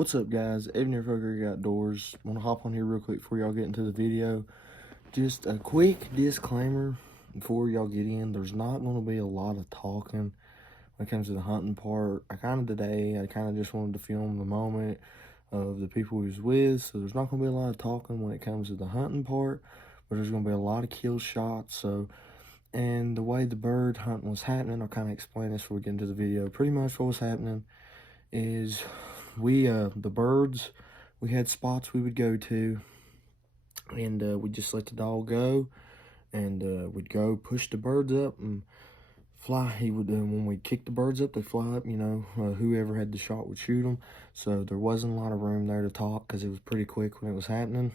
What's up, guys? Evan here for Greek Outdoors. Want to hop on here real quick before y'all get into the video. Just a quick disclaimer before y'all get in. There's not going to be a lot of talking when it comes to the hunting part. I kind of just wanted to film the moment of the people we was with. So there's not going to be a lot of talking when it comes to the hunting part, but there's going to be a lot of kill shots. And the way the bird hunting was happening, I'll kind of explain this before we get into the video. Pretty much what was happening is the birds, we had spots we would go to, and we'd just let the dog go, and we'd go push the birds up and fly. He would, when we kick the birds up, they fly up, whoever had the shot would shoot them. So there wasn't a lot of room there to talk because it was pretty quick when it was happening.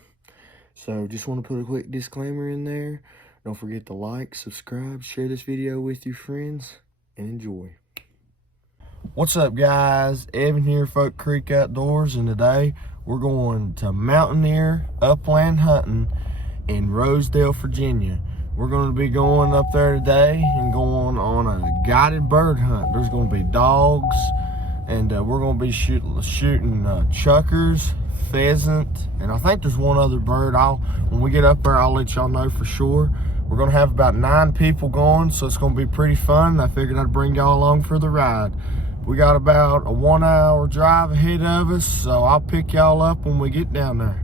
So just want to put a quick disclaimer in there. Don't forget to like, subscribe, share this video with your friends, and enjoy. What's up, guys? Evan here for Creek Outdoors, and today we're going to mountaineer upland hunting in Rosedale, Virginia. We're going to be going up there today and going on a guided bird hunt. There's going to be dogs, and we're going to be shooting chuckers, pheasant, and I think there's one other bird. When we get up there, I'll let y'all know for sure. We're going to have about 9 people going, so it's going to be pretty fun. I figured I'd bring y'all along for the ride. We got about a 1-hour drive ahead of us, so I'll pick y'all up when we get down there.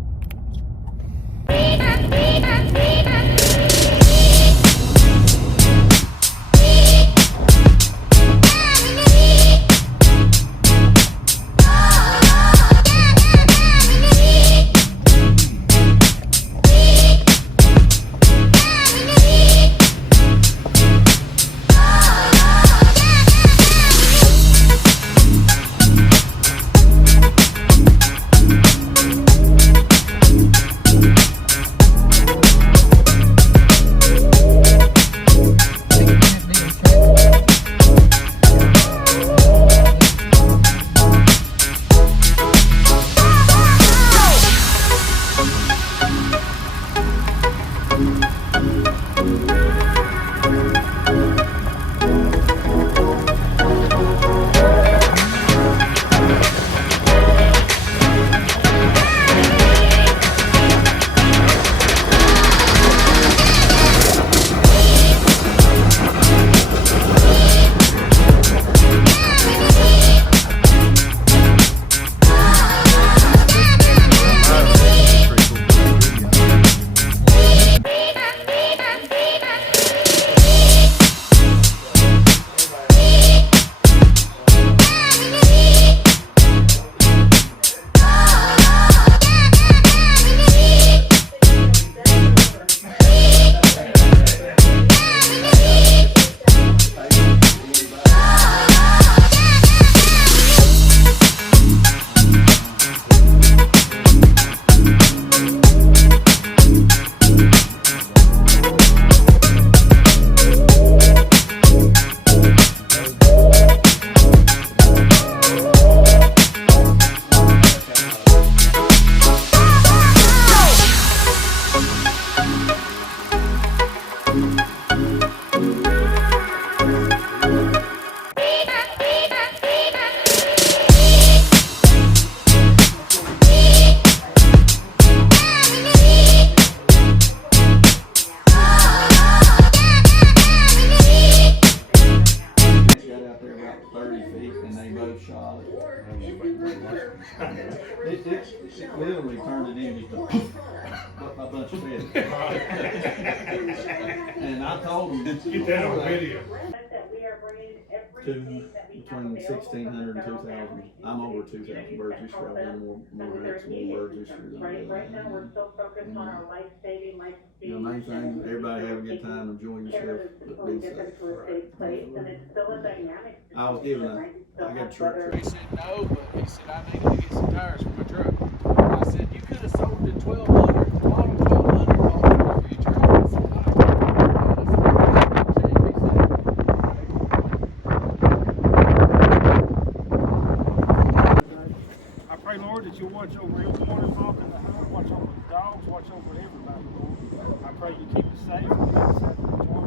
It literally turned it into a bunch of fish. And I told them, get that on video. Between 1,600 and 2,000. I'm over 2,000 birds this year. I've done more hunts and more birds this year than I've done. The main thing, everybody have a good time, enjoy yourself, but be safe. I was given I got a truck. He said no, but he said I needed to get some tires for my truck. I said you could have sold it 1,200, the bottom 1,200 for your truck. I said, I pray, Lord, that you'll watch over everyone involved in the hunt, watch over the dogs, watch over everybody, Lord. I pray you keep us safe and keep us safe from each one.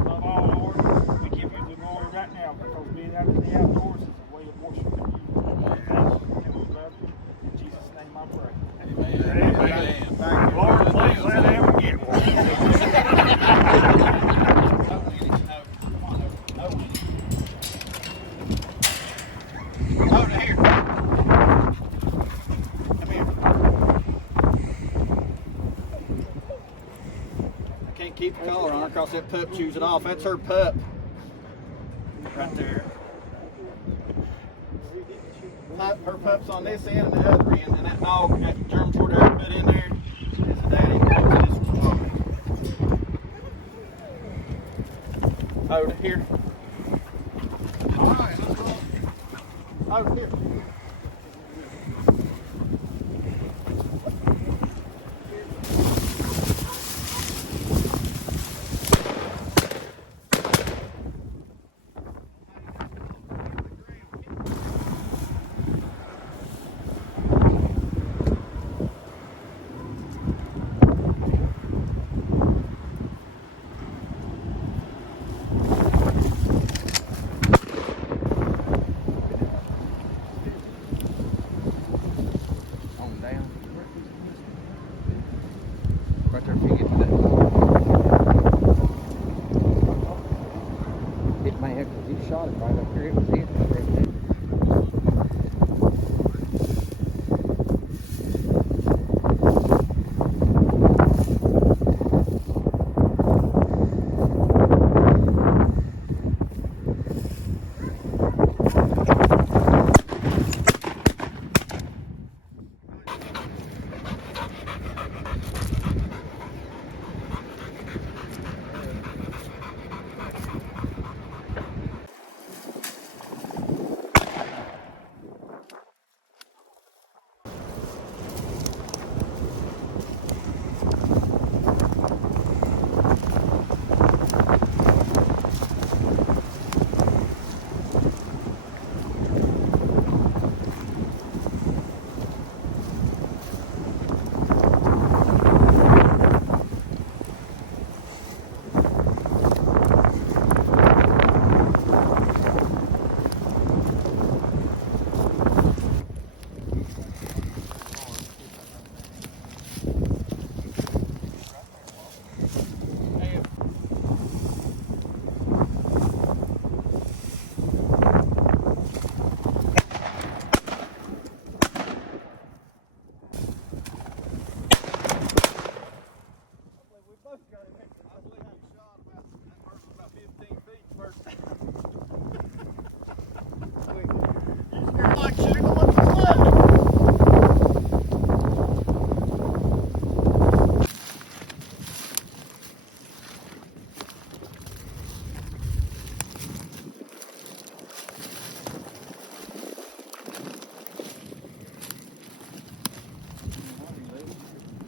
Above all, Lord, we give you the glory right now because being out in the outdoors is a way of worshiping you. Thank you. keep the collar on her because that pup chews it off. That's her pup. Right there. Her pup's on this end and the other end, and that dog, that German short hair put in there, is the daddy. This one's mommy. Over here. All right. Over here. Right there, if you get to that. It may have, because he shot it right up here. It was hit right there.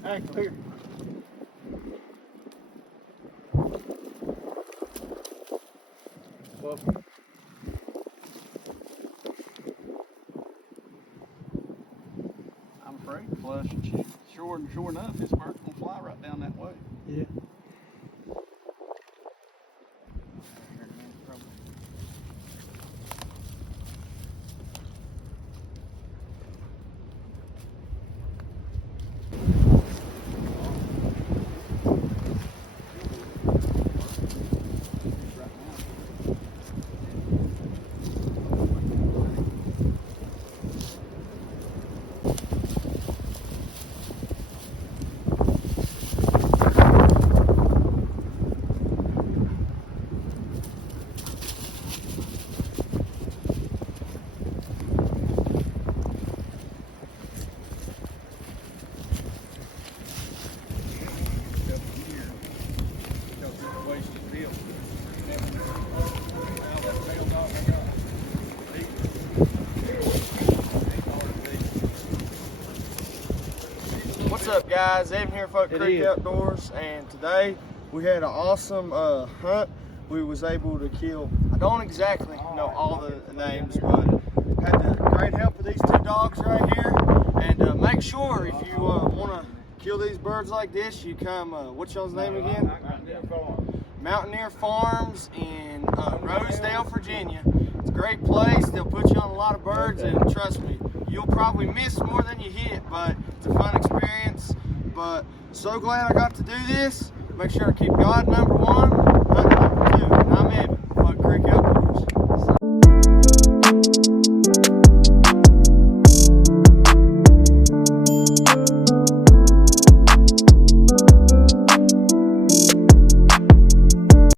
Hey, come here. Well, I'm afraid to flush. Sure enough, this bird's gonna fly right down that way. Yeah. What's up, guys? Evan here, Folk Creek Outdoors, and today we had an awesome hunt. We was able to kill, I don't exactly know all the names, but had the great help of these two dogs right here. And make sure if you want to kill these birds like this, you come, what's y'all's name again? Mountaineer Farms in Rosedale, Virginia. It's a great place. They'll put you on a lot of birds, and trust me, you'll probably miss more than you hit, but it's a fun experience. But so glad I got to do this. Make sure to keep God number one.